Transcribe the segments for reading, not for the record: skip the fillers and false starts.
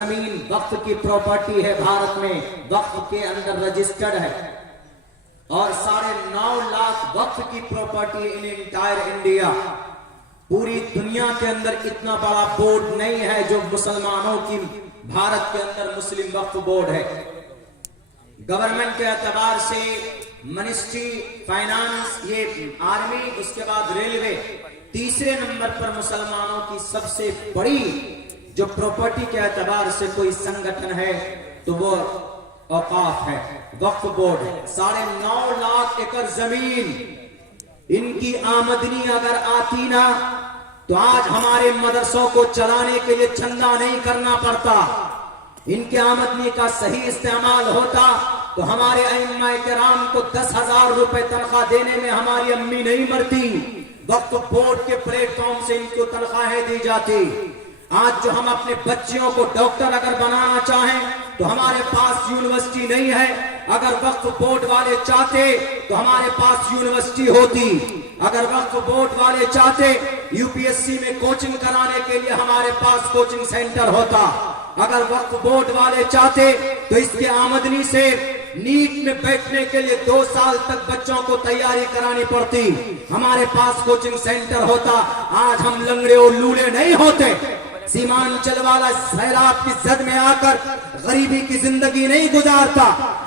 जमीन वक्फ की प्रॉपर्टी है, भारत में वक्फ के अंदर रजिस्टर्ड है और 9.5 लाख वक्फ की प्रॉपर्टी इन इंटायर इंडिया। पूरी दुनिया के अंदर इतना बड़ा बोर्ड नहीं है जो मुसलमानों की, भारत के अंदर मुस्लिम वक्फ बोर्ड है। गवर्नमेंट के एतबार से मिनिस्ट्री फाइनेंस, ये आर्मी, उसके बाद रेलवे, तीसरे नंबर पर मुसलमानों की सबसे बड़ी जो प्रॉपर्टी के एतबार से कोई संगठन है तो वो औकाफ है, वक्फ बोर्ड है। 9.5 लाख एकड़ जमीन, इनकी आमदनी अगर आती ना तो आज हमारे मदरसों को चलाने के लिए चंदा नहीं करना पड़ता। इनके आमदनी का सही इस्तेमाल होता तो हमारे अइम्मा-ए किराम को 10,000 रुपए तनख्वाह देने में हमारी अम्मी नहीं मरती। वक्फ बोर्ड के प्लेटफॉर्म से इनको तनख्वाहें दी जाती। आज जो हम अपने बच्चियों को डॉक्टर अगर बनाना चाहें तो हमारे पास यूनिवर्सिटी नहीं है। अगर वक्फ बोर्ड वाले चाहते तो हमारे पास यूनिवर्सिटी होती। अगर वक्फ बोर्ड वाले चाहते यूपीएससी में कोचिंग कराने के लिए हमारे पास कोचिंग सेंटर होता। अगर वक्फ बोर्ड वाले चाहते तो इसके आमदनी से नीट में बैठने के लिए 2 साल तक बच्चों को तैयारी करानी पड़ती, हमारे पास कोचिंग सेंटर होता। आज हम लंगड़े और लूले नहीं होते। सीमांचल वाला सैलाब की जद में आकर गरीबी की जिंदगी नहीं गुजारता।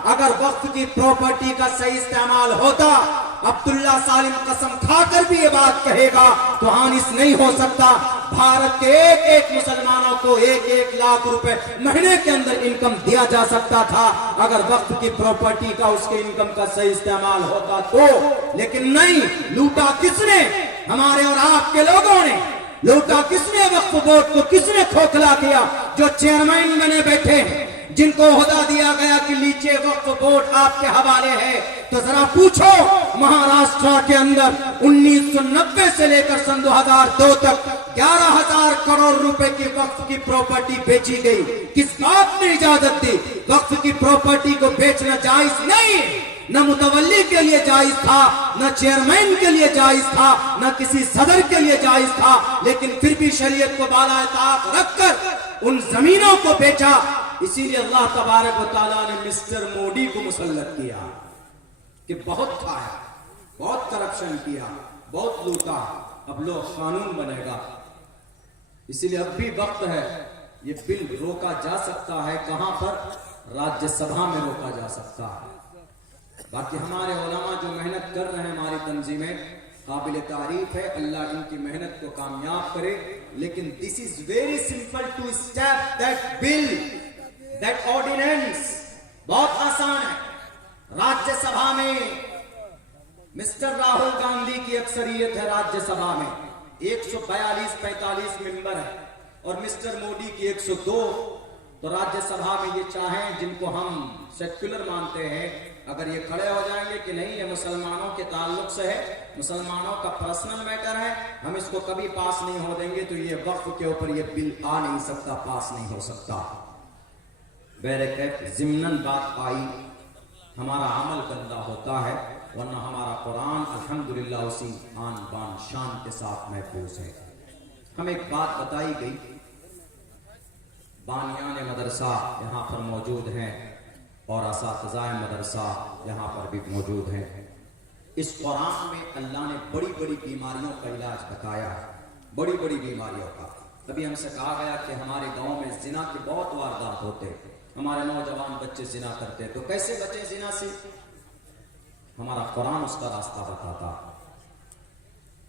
अगर वक्त की प्रॉपर्टी का सही इस्तेमाल होता, अब्दुल्ला सालिम कसम खाकर भी ये बात कहेगा तो हानिस नहीं हो सकता। भारत के एक मुसलमानों को 1-1 लाख रुपए महीने के अंदर इनकम दिया जा सकता था अगर वक्त की प्रॉपर्टी का, उसके इनकम का सही इस्तेमाल होता तो। लेकिन नहीं, लूटा किसने? हमारे और आपके लोगों ने लूटा। किसने वक्फ बोर्ड को? किसने खोखला किया? जो चेयरमैन बने बैठे हैं, जिनको ओहदा दिया गया कि लीजिए वक्फ बोर्ड आपके हवाले है, तो जरा पूछो महाराष्ट्र के अंदर 1990 से लेकर सन 2002 तक 11,000 करोड़ रुपए की वक्फ की प्रॉपर्टी बेची गई। किस बात ने इजाजत दी? वक्फ की प्रॉपर्टी को बेचना जायज नहीं, न मुतवल्ली के लिए जायज था, न चेयरमैन के लिए जायज था, न किसी सदर के लिए जायज था। लेकिन फिर भी शरीयत को बाला ताक रखकर उन जमीनों को बेचा। इसीलिए अल्लाह तबारक व तआला ने मिस्टर मोदी को मुसल्लत किया कि बहुत खाया, बहुत करप्शन किया, बहुत लूटा, अब लो कानून बनेगा। इसीलिए अब भी वक्त है, ये बिल रोका जा सकता है। कहां पर? राज्यसभा में रोका जा सकता है। बाकी हमारे उलमा जो मेहनत कर रहे हैं, हमारी तंजीमें, काबिल तारीफ है, अल्लाह इनकी मेहनत को कामयाब करे। लेकिन this is very simple to step that bill, that ordinance, बहुत आसान है। राज्यसभा में मिस्टर राहुल गांधी की अक्सरियत है, राज्यसभा में 142-45 मेंबर है और मिस्टर मोदी की 102। तो राज्यसभा में ये चाहें, जिनको हम सेक्युलर मानते हैं, अगर ये खड़े हो जाएंगे कि नहीं ये मुसलमानों के ताल्लुक से है, मुसलमानों का पर्सनल मैटर है, हम इसको कभी पास नहीं हो देंगे, तो ये वक्फ के ऊपर ये बिल आ नहीं सकता, पास नहीं हो सकता। बैरकत ज़िम्नन बात आई, हमारा अमल गंदा होता है, वरना हमारा कुरान अल्हम्दुलिल्लाह उसी आन बान शान के साथ महफूज है। हमें एक बात बताई गई, बानियान मदरसा यहाँ पर मौजूद हैं और असातिज़ाए मदरसा यहाँ पर भी मौजूद हैं। इस कुरान में अल्लाह ने बड़ी बड़ी बीमारियों का इलाज बताया है, बड़ी बड़ी बीमारियों का। अभी हमसे कहा गया कि हमारे गांव में जिना के बहुत वारदात होते, हमारे नौजवान बच्चे जिना करते, तो कैसे बचे जिना से? हमारा कुरान उसका रास्ता बताता,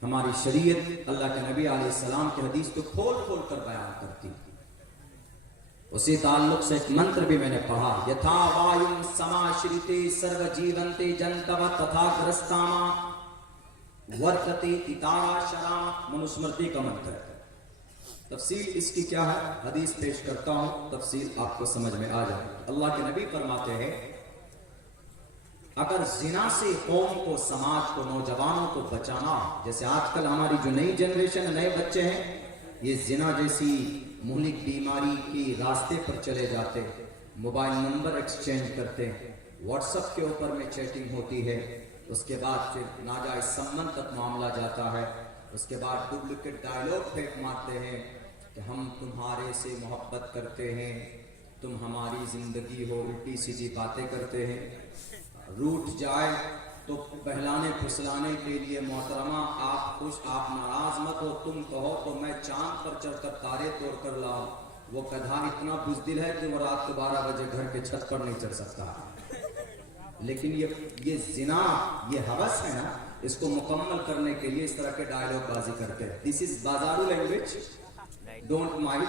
हमारी शरीयत अल्लाह के नबी अलैहिस्सलाम की हदीस को खोल खोल कर बयान करती। उसी ताल्लुक से एक मंत्र भी मैंने पढ़ा, यथा वायुं समाश्रिते सर्व जीवंते जंतव तथा ग्रस्तामा वर्तते इतारा शरा, मनुस्मृति का मंत्र है। तफसील इसकी क्या है, हदीस पेश करता हूं, तफसील आपको समझ में आ जाए। अल्लाह के नबी फरमाते हैं, अगर जिना से कौम को, समाज को, नौजवानों को बचाना, जैसे आजकल हमारी जो नई जनरेशन, नए बच्चे हैं, ये जिना जैसी मुहलिक बीमारी की रास्ते पर चले जाते, मोबाइल नंबर एक्सचेंज करते, व्हाट्सएप के ऊपर में चैटिंग होती है, उसके बाद फिर नाजायज संबंध तक मामला जाता है, उसके बाद डुप्लीकेट डायलॉग फेंक मारते हैं, کہ ہم تمہارے سے محبت کرتے ہیں، تم ہماری زندگی ہو الٹی سیدھی باتیں کرتے ہیں، روٹ جائے تو بہلانے پھسلانے کے لیے محترمہ آپ خوش، آپ ناراض مت ہو، تم کہو تو میں چاند پر چڑھ کر تارے توڑ کر لاؤں۔ وہ گدھا اتنا بزدل ہے کہ وہ رات کو 12 بجے گھر کے چھت پر نہیں چڑھ سکتا، لیکن یہ زنا، یہ ہوس ہے نا، اس کو مکمل کرنے کے لیے اس طرح کے ڈائلاگ بازی کرتے ہیں۔ دس از بازارو لینگویج، ڈونٹ مائنڈ،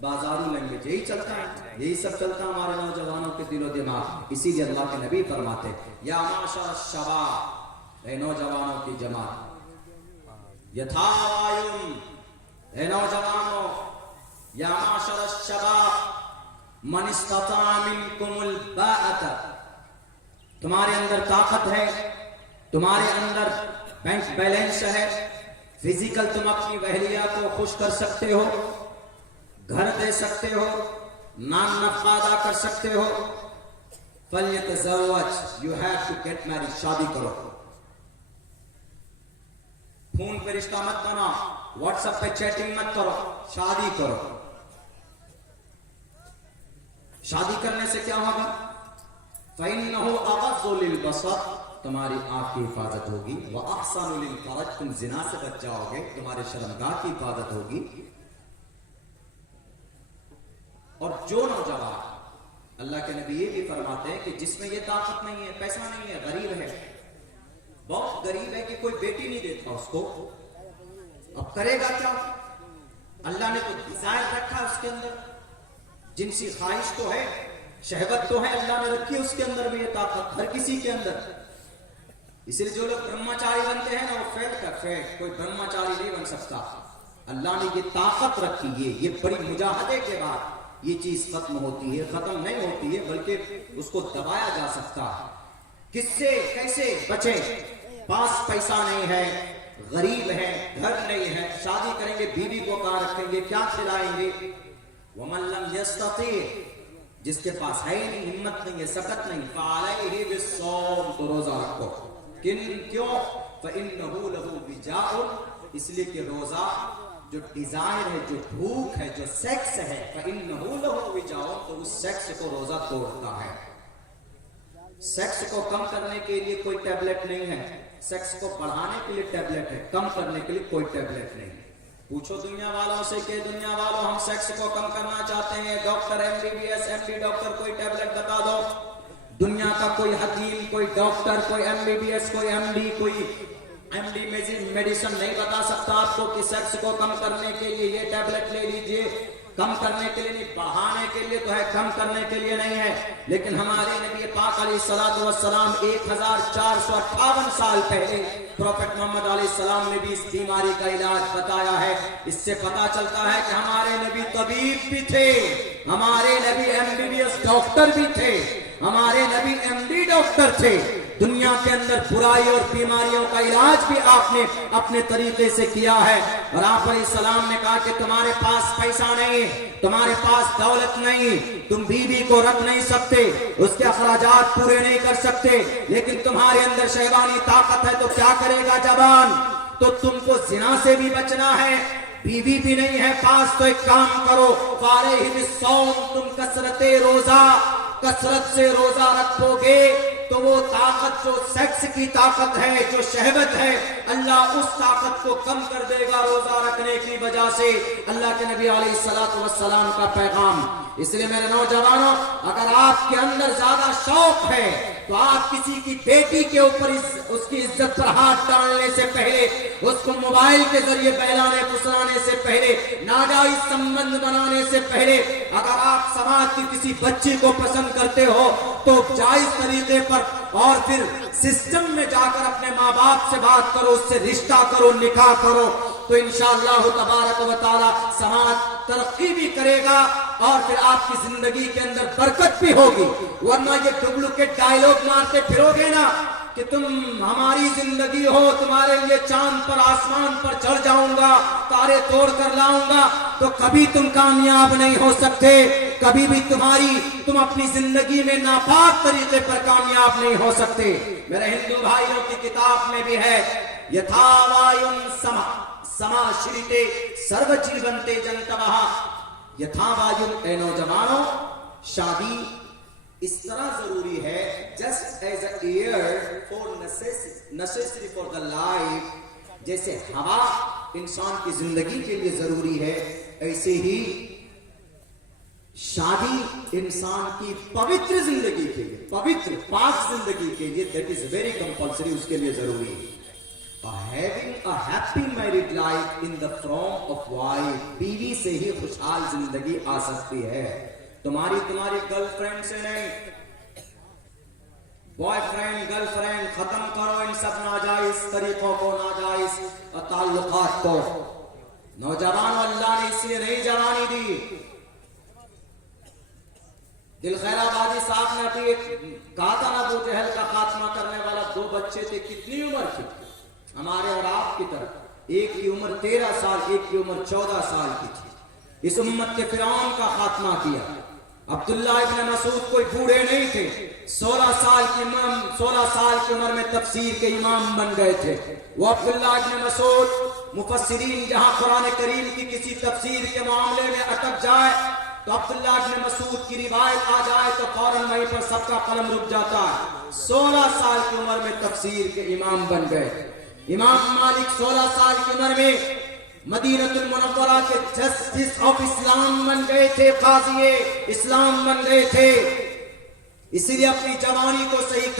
بازارو لینگویج، یہی چلتا ہے، یہی سب چلتا ہے ہمارے نوجوانوں کے دل و دماغ۔ اسی لیے اللہ کے نبی فرماتے یا معاشر الشباب، اے نوجوانوں کی جماعت، یتھا وایون، اے نوجوانوں، یا معاشر الشباب من استطاع منکم الباءۃ، تمہارے اندر طاقت ہے، تمہارے اندر بینک بیلنس ہے، فزیکل تم اپنی اہلیہ کو خوش کر سکتے ہو، گھر دے سکتے ہو، نان نفقہ ادا کر سکتے ہو، فلیتزوج، you have to get married, شادی کرو۔ فون پہ رشتہ مت بناؤ، واٹس ایپ پہ چیٹنگ مت کرو، شادی کرو۔ شادی کرنے سے کیا ہوگا؟ فَإِنَّهُ أَغَضُّ لِلْبَصَرِ، تمہاری آنکھ کی حفاظت ہوگی، وَأَحْسَنُ لِلْفَرْجِ، تم زنا سے بچ جاؤ گے، تمہارے شرمگاہ کی حفاظت ہوگی۔ اور جو نوجوان، اللہ کے نبی یہ بھی فرماتے ہیں کہ جس میں یہ طاقت نہیں ہے، پیسہ نہیں ہے، غریب ہے، بہت غریب ہے کہ کوئی بیٹی نہیں دیتا اس کو، اب کرے گا کیا؟ اللہ نے تو ڈیزائر رکھا اس کے اندر، جنسی خواہش تو ہے، شہوت تو ہے، اللہ نے رکھی اس کے اندر بھی یہ طاقت، ہر کسی کے اندر۔ اس لیے جو لوگ برہمچاری بنتے ہیں نا، وہ فیل کا فیل، کوئی برہمچاری نہیں بن سکتا۔ اللہ نے یہ طاقت رکھی، یہ بڑی مجاہدے کے بعد یہ چیز ختم ہوتی ہے، ختم نہیں ہوتی ہے بلکہ اس کو دبایا جا سکتا ہے۔ کس سے کیسے بچیں؟ پاس پیسہ نہیں ہے، غریب ہے، گھر نہیں ہے، شادی کریں گے بیوی کو کہاں رکھیں گے، کیا کھلائیں گے؟ وَمَن لَّمْ يَسْتَطِعْ، جس کے پاس ہے نہیں، ہمت نہیں ہے، سکت نہیں، فَعَلَيْهِ بِالصَّوْمِ، تو روزہ رکھو۔ کیوں؟ فَإِنَّهُ لَهُ وِجَاءٌ، اس لیے کہ روزہ جو ڈیزائر ہے، جو بھوک ہے، جو سیکس ہے، فَإِنَّهُ لَهُ وِجَاءٌ، تو اس سیکس کو روزہ توڑتا ہے۔ سیکس کو کم کرنے کے لیے کوئی ٹیبلٹ نہیں ہے، سیکس کو بڑھانے کے لیے ٹیبلٹ ہے، کم کرنے کے لیے کوئی ٹیبلٹ نہیں ہے۔ پوچھو دنیا والوں سے کہ دنیا والوں ہم سیکس کو کم کرنا چاہتے ہیں، ڈاکٹر MBBS MD ڈاکٹر کوئی ٹیبلٹ بتا دو۔ دنیا کا کوئی حکیم، کوئی ڈاکٹر، کوئی MBBS، کوئی MD، کوئی MD میڈیسن نہیں بتا سکتا آپ کو کہ سیکس کو کم کرنے کے لیے یہ ٹیبلٹ لے لیجئے۔ کم کرنے کے لیے نہیں، بڑھانے کے لیے تو ہے، کم کرنے کے لیے نہیں ہے۔ لیکن ہمارے نبی پاک علیہ الصلوۃ والسلام 1458 سال پہلے پروفیٹ محمد علیہ السلام نے بھی اس بیماری کا علاج بتایا ہے۔ اس سے پتہ چلتا ہے کہ ہمارے نبی طبیب بھی تھے، ہمارے نبی MBBS ڈاکٹر بھی تھے، ہمارے نبی MD ڈاکٹر تھے۔ دنیا کے اندر برائی اور بیماریوں کا علاج بھی آپ نے اپنے طریقے سے کیا ہے۔ اور آپ علیہ السلام نے کہا کہ تمہارے پاس پیسہ نہیں، تمہارے پاس دولت نہیں، تم بیوی کو رکھ نہیں سکتے، اس کے اخراجات پورے نہیں کر سکتے، لیکن تمہارے اندر شیطانی طاقت ہے تو کیا کرے گا جوان؟ تو تم کو زنا سے بھی بچنا ہے، بیوی بھی نہیں ہے پاس، تو ایک کام کرو، فَعَلَيْهِ بِالصَّوْمِ، تم کثرت سے روزہ رکھو گے تو وہ طاقت جو سیکس کی طاقت ہے، جو شہوت ہے، اللہ اس طاقت کو کم کر دے گا روزہ رکھنے کی وجہ سے۔ اللہ کے نبی علیہ الصلوۃ والسلام کا پیغام۔ اس لیے میرے نوجوانوں، اگر آپ کے اندر زیادہ شوق ہے تو آپ کسی کی بیٹی کے اوپر اس کی عزت پر ہاتھ ڈالنے سے پہلے، اس کو موبائل کے ذریعے بہلانے پھسلانے سے پہلے، ناجائز سمبند بنانے سے پہلے، اگر آپ سماج کی کسی بچی کو پسند کرتے ہو تو جائز طریقے پر اور پھر سسٹم میں جا کر اپنے ماں باپ سے بات کرو، اس سے رشتہ کرو، نکاح کرو، تو انشاءاللہ تبارک و تعالی سماج ترقی بھی کرے گا اور پھر آپ کی زندگی کے اندر برکت بھی ہوگی۔ ورنہ یہ ڈپلیکیٹ ڈائلاگ مارتے پھرو گے نا کہ تم ہماری زندگی ہو، تمہارے لیے چاند پر آسمان پر چڑھ جاؤں گا، تارے توڑ کر لاؤں گا، تو کبھی تم کامیاب نہیں ہو سکتے، کبھی بھی تم اپنی زندگی میں ناپاک طریقے پر کامیاب نہیں ہو سکتے۔ میرے ہندو بھائیوں کی کتاب میں بھی ہے، یتھا وایون समाश्रिते सर्वजीवन्ते जंतवः यथा वायुम। ए नौजवानों, शादी इस तरह जरूरी है, just as a air for necessary for the life, जैसे हवा इंसान की जिंदगी के लिए जरूरी है, ऐसे ही शादी इंसान की पवित्र जिंदगी के लिए, पवित्र पाक जिंदगी के लिए, दैट इज वेरी कंपल्सरी, उसके लिए जरूरी है। Having a happy married life in the form of wife, बीवी से ही खुशहाल जिंदगी आ सकती है, तुम्हारी गर्लफ्रेंड से नहीं। बॉयफ्रेंड गर्लफ्रेंड खत्म करो इन सब नाजायज तरीकों को, नाजायज ताल्लुकात को। नौजवानों, अल्लाह ने इसलिए नहीं जवानी दी। दिल खैराबादी साहब ने कहा था ना, अबू जहल का खात्मा करने वाला, 2 बच्चे थे, कितनी उम्र थी हमारे और आपकी तरफ, एक की उम्र 13 साल, एक की उम्र 14 साल की थी। इस उम्मत के फिरौन का खात्मा किया। अब्दुल्ला इब्न मसूद कोई बूढ़े नहीं थे, 16 साल की उम्र में तफसीर के इमाम बन गए थे। वो अब्दुल्ला इब्न मसूद, मुफस्सिरीन जहां कुरान करीम की किसी तफसीर के मामले में अटक जाए तो अब्दुल्ला इब्न मसूद की रिवायत आ जाए तो फौरन वहीं पर सबका कलम रुक जाता है। 16 साल की उम्र में तफसीर के इमाम बन गए। इमाम मालिक 16 साल की उम्र में मदीनतुल मुनव्वरा के जस्टिस ऑफ इस्लाम बन गए थे, काज़ी इस्लाम बन गए थे। इसीलिए अपनी जवानी को सही